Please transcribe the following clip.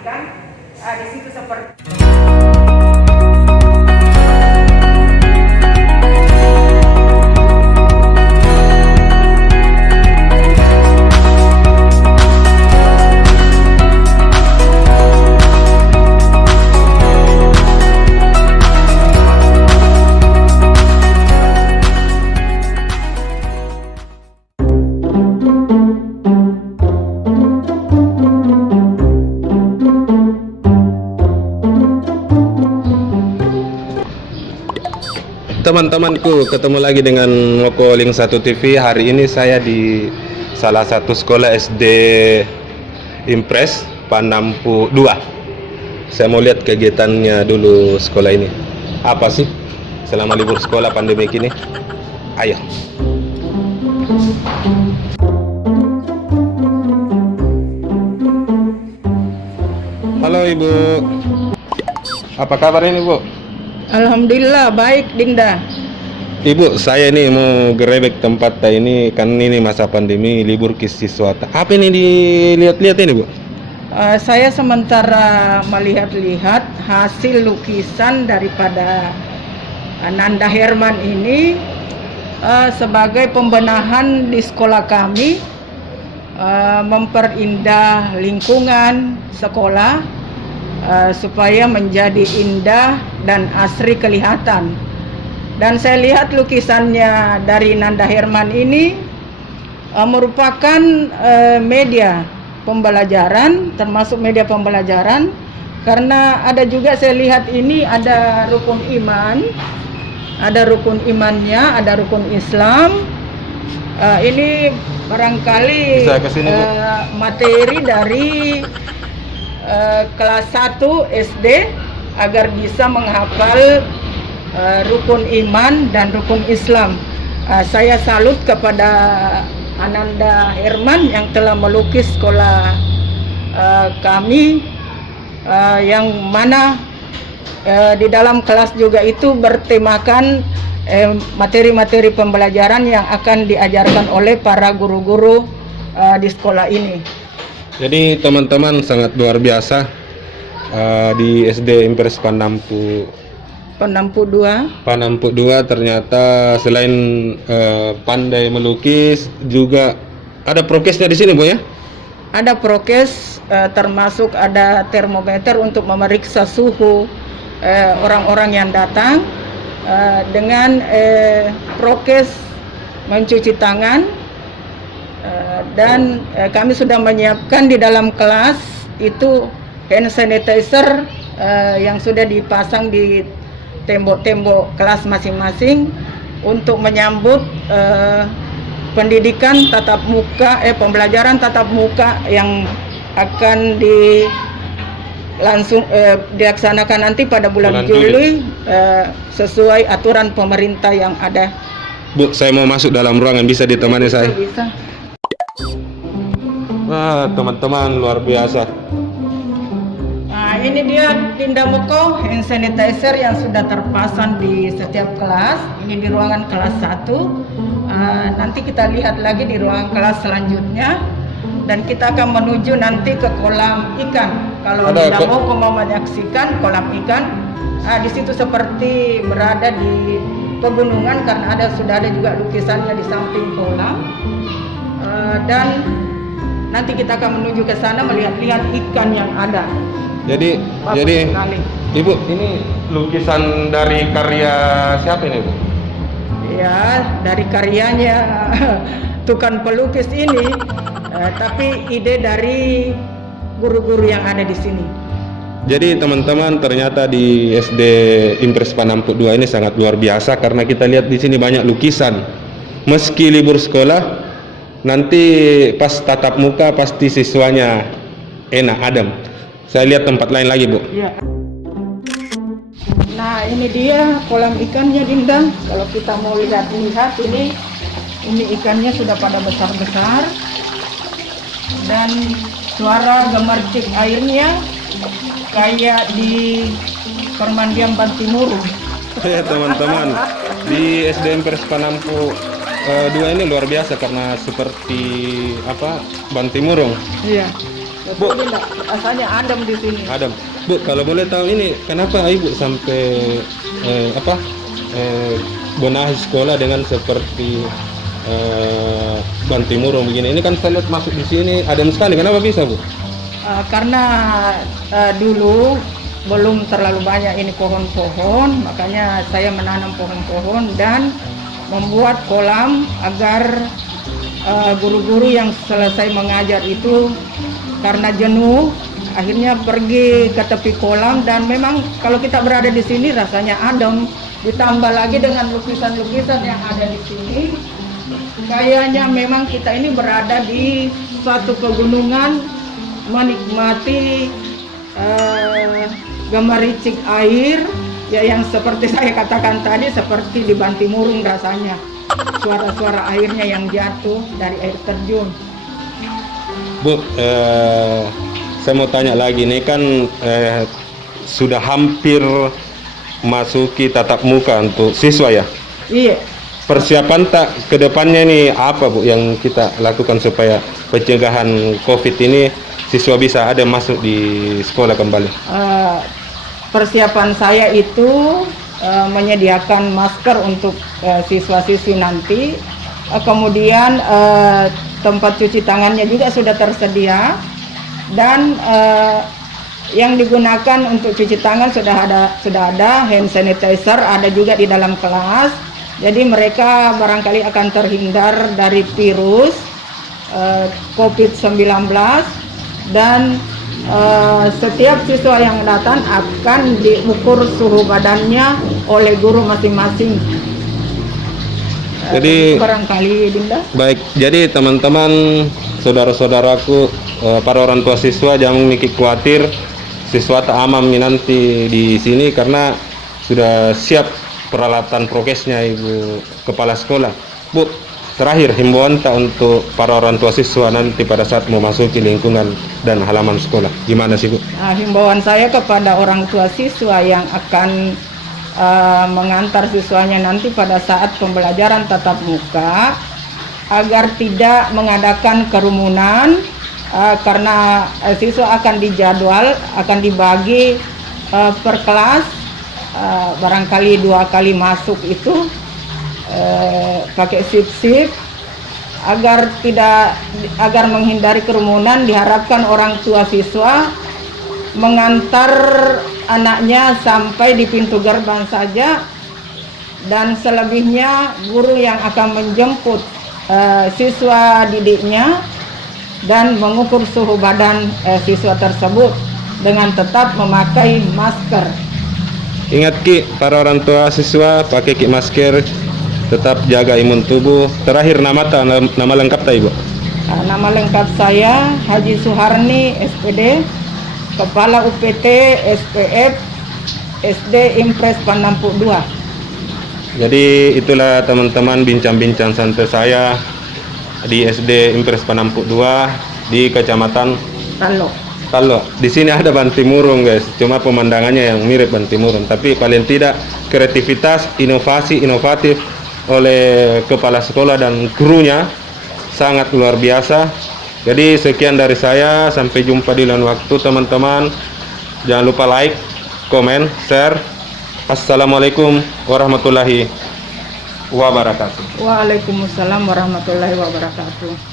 ikan. Di situ seperti teman-temanku, ketemu lagi dengan Moko Link 1 TV. Hari ini saya di salah satu sekolah SD Impres Panampu 2. Saya mau lihat kegiatannya dulu sekolah ini. Apa sih selama libur sekolah pandemi ini? Ayo. Halo Ibu. Apa kabar ini, Bu? Alhamdulillah baik, Dinda. Ibu, saya ini mau gerebek tempat ini, kan ini masa pandemi, libur siswa. Apa ini dilihat-lihat ini, Bu? Saya sementara melihat-lihat hasil lukisan daripada Nanda Herman ini sebagai pembenahan di sekolah kami, memperindah lingkungan sekolah supaya menjadi indah dan asri kelihatan. Dan saya lihat lukisannya dari Nanda Herman ini merupakan media pembelajaran, termasuk media pembelajaran, karena ada juga saya lihat ini ada rukun iman, ada rukun imannya, ada rukun Islam. Ini barangkali materi dari kelas 1 SD agar bisa menghafal rukun iman dan rukun Islam. Saya salut kepada Ananda Herman yang telah melukis sekolah kami, yang mana di dalam kelas juga itu bertemakan materi-materi pembelajaran yang akan diajarkan oleh para guru-guru di sekolah ini. Jadi teman-teman sangat luar biasa di SD Impres Panampu 2 ternyata selain pandai melukis juga ada prokesnya di sini, Bu ya? Ada prokes, termasuk ada termometer untuk memeriksa suhu orang-orang yang datang, dengan prokes mencuci tangan, dan kami sudah menyiapkan di dalam kelas itu hand sanitizer yang sudah dipasang di tembok-tembok kelas masing-masing untuk menyambut pendidikan tatap muka, pembelajaran tatap muka yang akan dilaksanakan nanti pada bulan Juli sesuai aturan pemerintah yang ada. Bu, saya mau masuk dalam ruangan, bisa ditemani saya? Bisa. Wah, teman-teman luar biasa. Nah, ini dia Dinda Moko hand sanitizer yang sudah terpasang di setiap kelas. Ini di ruangan kelas 1. Nanti kita lihat lagi di ruangan kelas selanjutnya, dan kita akan menuju nanti ke kolam ikan. Kalau Dinda Moko mau menyaksikan kolam ikan, di situ seperti berada di pegunungan karena sudah ada juga lukisannya di samping kolam. Dan nanti kita akan menuju ke sana melihat-lihat ikan yang ada. Jadi Ibu, ini lukisan dari karya siapa ini, Bu? Ya, dari karyanya tukang pelukis ini, tapi ide dari guru-guru yang ada di sini. Jadi teman-teman, ternyata di SD Impres Panampu 2 ini sangat luar biasa karena kita lihat di sini banyak lukisan. Meski libur sekolah, nanti pas tatap muka pasti siswanya enak, adem. Saya lihat tempat lain lagi, Bu. Ya. Nah, ini dia kolam ikannya, Dinda. Kalau kita mau lihat ini ikannya sudah pada besar-besar, dan suara gemercik airnya kayak di permandian Bantimurung. Ya teman-teman, di SD Impres Panampu 2 ini luar biasa karena seperti Bantimurung. Iya. Betul tidak? Rasanya adem di sini. Adam, Bu, kalau boleh tahu ini kenapa Ibu sampai benahi sekolah dengan seperti bantimurung begini? Ini kan saya lihat masuk di sini adem sekali. Kenapa bisa, Bu? Karena dulu belum terlalu banyak ini pohon-pohon, makanya saya menanam pohon-pohon dan membuat kolam agar guru-guru yang selesai mengajar itu karena jenuh akhirnya pergi ke tepi kolam, dan memang kalau kita berada di sini rasanya adem, ditambah lagi dengan lukisan-lukisan yang ada di sini, kayaknya memang kita ini berada di suatu pegunungan menikmati gemericik air ya, yang seperti saya katakan tadi, seperti di Bantimurung rasanya, suara-suara airnya yang jatuh dari air terjun. Bu, saya mau tanya lagi, ini kan sudah hampir masuki tatap muka untuk siswa ya? Iya. Persiapan tak ke depannya nih apa, Bu, yang kita lakukan supaya pencegahan COVID ini siswa bisa ada masuk di sekolah kembali? Persiapan saya itu menyediakan masker untuk siswa-siswi nanti, kemudian tempat cuci tangannya juga sudah tersedia, dan yang digunakan untuk cuci tangan sudah ada hand sanitizer, ada juga di dalam kelas. Jadi mereka barangkali akan terhindar dari virus COVID-19, dan setiap siswa yang datang akan diukur suhu badannya oleh guru masing-masing. Jadi barangkali Dinda. Baik, jadi teman-teman, saudara-saudaraku, para orang tua siswa jangan mikir khawatir siswa tak aman nanti di sini karena sudah siap peralatan prokesnya Ibu Kepala Sekolah. Bu, terakhir himbauan tak untuk para orang tua siswa nanti pada saat memasuki lingkungan dan halaman sekolah, gimana sih, Bu? Himbauan saya kepada orang tua siswa yang akan mengantar siswanya nanti pada saat pembelajaran tatap muka agar tidak mengadakan kerumunan, karena siswa akan dijadwal, akan dibagi per kelas, barangkali 2 kali masuk itu pakai sip-sip, agar menghindari kerumunan. Diharapkan orang tua siswa mengantar anaknya sampai di pintu gerbang saja, dan selebihnya guru yang akan menjemput siswa didiknya dan mengukur suhu badan siswa tersebut dengan tetap memakai masker. Ingat Ki, para orang tua siswa pakai Ki masker, tetap jaga imun tubuh. Terakhir nama lengkap tak, Ibu? Nama lengkap saya Haji Suharni SPD, Kepala UPT SPF SD Impres Panampu 2. Jadi itulah teman-teman bincang-bincang santai saya di SD Impres Panampu 2 di Kecamatan Talo. Di sini ada Bantimurung, guys. Cuma pemandangannya yang mirip Bantimurung, tapi paling tidak kreativitas, inovatif oleh kepala sekolah dan gurunya sangat luar biasa. Jadi sekian dari saya, sampai jumpa di lain waktu teman-teman. Jangan lupa like, komen, share. Assalamualaikum warahmatullahi wabarakatuh. Waalaikumsalam warahmatullahi wabarakatuh.